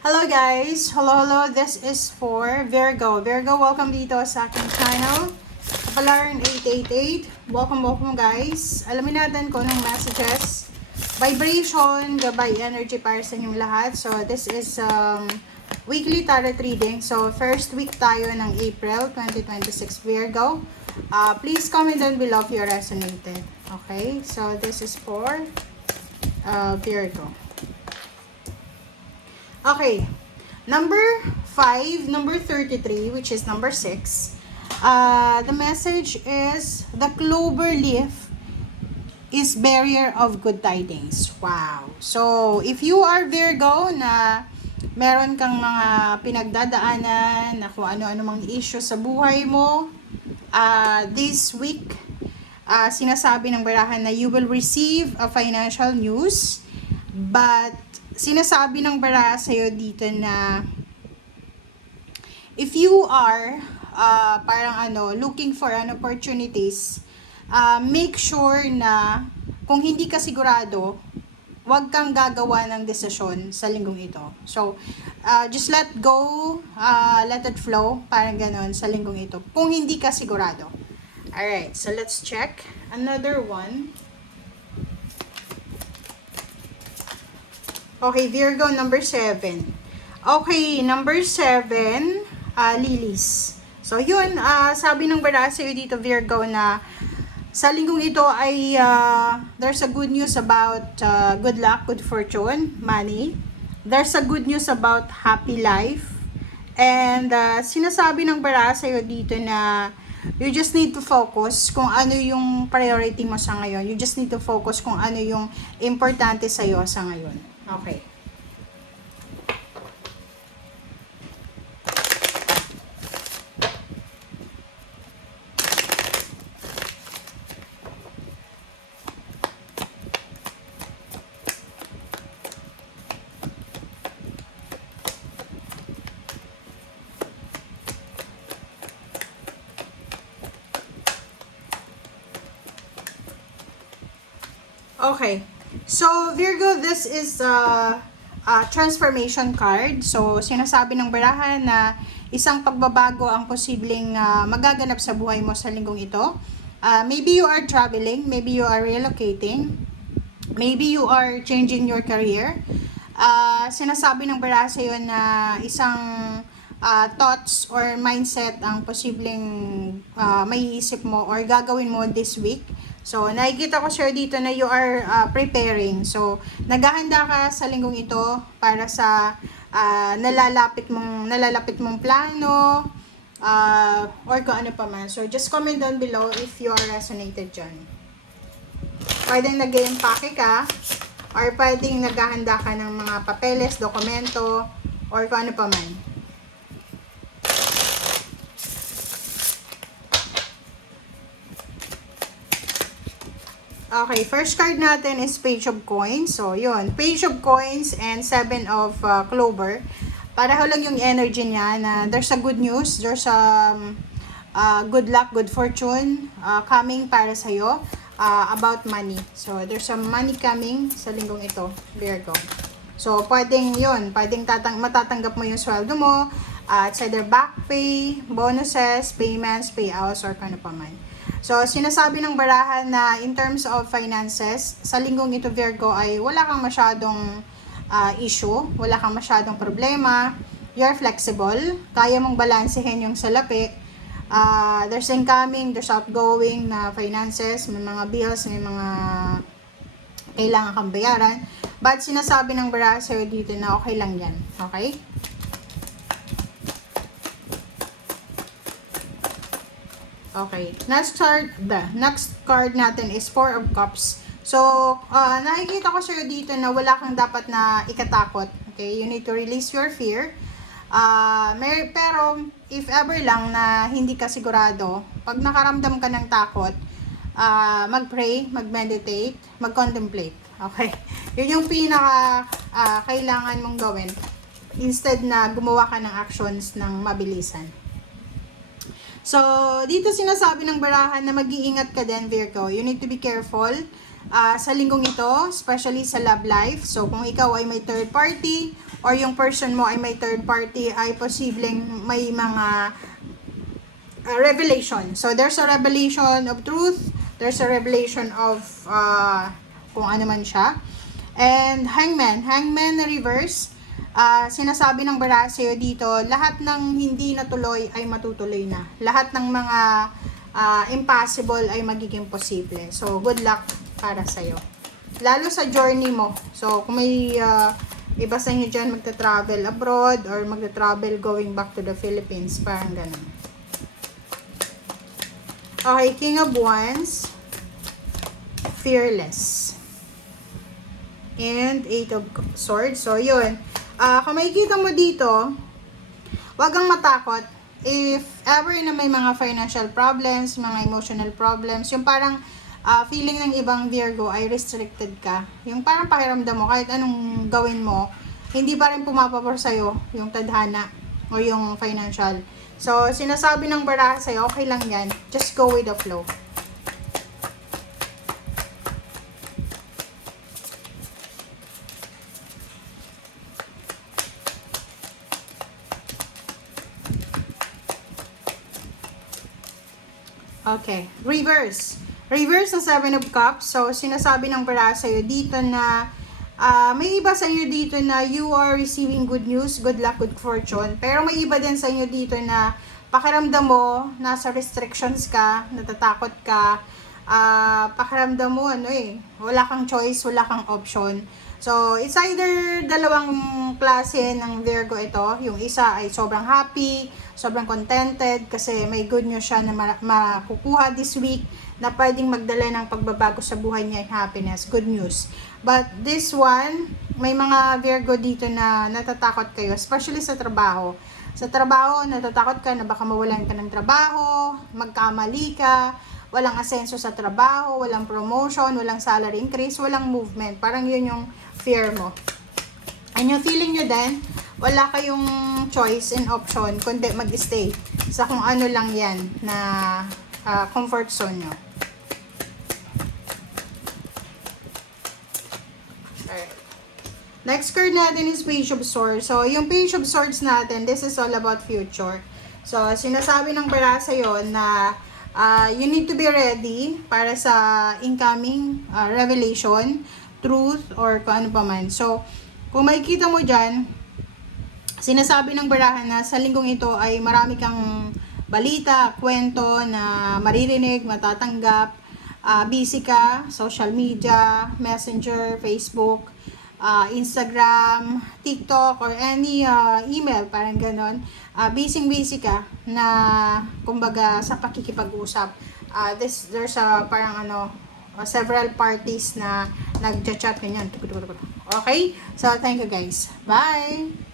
Hello guys! Hello! This is for Virgo. Virgo, welcome dito sa aking channel. Kapalaran 888. Welcome guys. Alamin natin kung anong messages, vibration, gabay energy para sa inyong lahat. So this is weekly tarot reading. So first week tayo ng April 2026 Virgo. Please comment down below if you resonated. Okay? So this is for Virgo. Okay, number 5, number 33, which is number 6. The message is, the clover leaf is barrier of good tidings. Wow. So, if you are Virgo na meron kang mga pinagdadaanan, na kung ano-ano mga issue sa buhay mo, this week, sinasabi ng barahan na you will receive a financial news, but sinasabi ng bara sa'yo dito na if you are looking for an opportunities, make sure na kung hindi ka sigurado, wag kang gagawa ng desisyon sa linggong ito. So, just let go, let it flow, parang ganon sa linggong ito. Kung hindi ka sigurado. Alright, so let's check another one. Okay, Virgo, number 7. Okay, number 7, lilies. So, yun, sabi ng bara sa'yo dito, Virgo, na sa linggong ito ay there's a good news about good luck, good fortune, money. There's a good news about happy life. And sinasabi ng bara sa'yo dito na you just need to focus kung ano yung priority mo sa ngayon. You just need to focus kung ano yung importante sa'yo sa ngayon. Okay. Okay. So, Virgo, this is a transformation card. So, sinasabi ng barahan na isang pagbabago ang posibleng magaganap sa buhay mo sa linggong ito. Maybe you are traveling, maybe you are relocating, maybe you are changing your career. Sinasabi ng barahan sa iyo na isang thoughts or mindset ang posibleng maiisip mo or gagawin mo this week. So, nakikita ko sir dito na you are preparing. So, naghahanda ka sa linggong ito para sa nalalapit mong plano or kung ano pa man. So, just comment down below if you are resonated dyan. Pwedeng nag-i-empake ka or pwedeng naghahanda ka ng mga papeles, dokumento or kung ano pa man. Okay, first card natin is Page of Coins. So, yun. Page of Coins and 7 of Clover. Pareho lang yung energy niya na there's a good news, there's a good luck, good fortune coming para sa'yo about money. So, there's some money coming sa linggong ito, Virgo. So, pwedeng yun, pwedeng matatanggap mo yung sweldo mo. It's either back pay, bonuses, payments, payouts, or kano pa man. So, sinasabi ng barahan na in terms of finances, sa linggong ito Virgo ay wala kang masyadong issue, wala kang masyadong problema, you're flexible, kaya mong balansehin yung salapi, there's incoming, there's outgoing na finances, may mga bills, may mga kailangan kang bayaran, but sinasabi ng barahan sa'yo dito na okay lang yan, okay? Okay, next card natin is 4 of Cups. So, nakikita ko sa'yo dito na wala kang dapat na ikatakot. Okay, you need to release your fear. Pero, if ever lang na hindi ka sigurado, pag nakaramdam ka ng takot, mag-pray, mag-meditate, mag-contemplate. Okay, yun yung pinaka kailangan mong gawin. Instead na gumawa ka ng actions ng mabilisan. So, dito sinasabi ng barahan na mag-iingat ka din, Virgo. You need to be careful. sa linggong ito, especially sa love life. So, kung ikaw ay may third party or yung person mo ay may third party, ay posibleng may mga revelation. So, there's a revelation of truth. There's a revelation of kung ano man siya. And hangman na reverse. Sinasabi ng baraha sa'yo dito, lahat ng hindi natuloy ay matutuloy na. Lahat ng mga impossible ay magiging posible. So, good luck para sa'yo. Lalo sa journey mo. So, kung may iba sa inyo dyan magta-travel abroad or magta-travel going back to the Philippines, parang ganun. Okay, King of Wands, fearless. And 8 of Swords. So, yun. Kung makikita mo dito, wag kang matakot. If ever na may mga financial problems, mga emotional problems, yung parang feeling ng ibang Virgo ay restricted ka. Yung parang pakiramdam mo, kahit anong gawin mo, hindi pa rin pumapabor sa'yo yung tadhana o yung financial. So, sinasabi ng baraha sa'yo, okay lang yan. Just go with the flow. Okay. Reverse. Reverse ng 7 of Cups. So, sinasabi ng baraha sa'yo dito na may iba sa inyo dito na you are receiving good news, good luck, good fortune. Pero may iba din sa inyo dito na pakiramdam mo, nasa restrictions ka, natatakot ka, pakiramdam mo, wala kang choice, wala kang option. So, it's either dalawang klase ng Virgo ito. Yung isa ay sobrang happy, sobrang contented kasi may good news siya na makukuha this week na pwedeng magdala ng pagbabago sa buhay niya and happiness. Good news. But this one, may mga Virgo dito na natatakot kayo, especially sa trabaho. Sa trabaho, natatakot ka na baka mawalan ka ng trabaho, magkamali ka, walang asenso sa trabaho, walang promotion, walang salary increase, walang movement. Parang yun yung fear mo. And yung feeling nyo din, wala kayong choice and option kundi mag-stay sa kung ano lang yan na comfort zone nyo. Alright. Next card natin is Page of Swords. So, yung Page of Swords natin, this is all about future. So, sinasabi ng baraha sa'yo na you need to be ready para sa incoming revelation, truth, or kung ano pa man. So, kung makikita mo dyan, sinasabi ng baraha na sa linggong ito ay marami kang balita, kwento na maririnig, matatanggap, busy ka, social media, messenger, Facebook, Instagram, TikTok, or any email, parang ganon. Busy ka na, kumbaga, sa pakikipag-usap. There's parang several parties na nag-chat ganyan. Okay? So, thank you guys. Bye!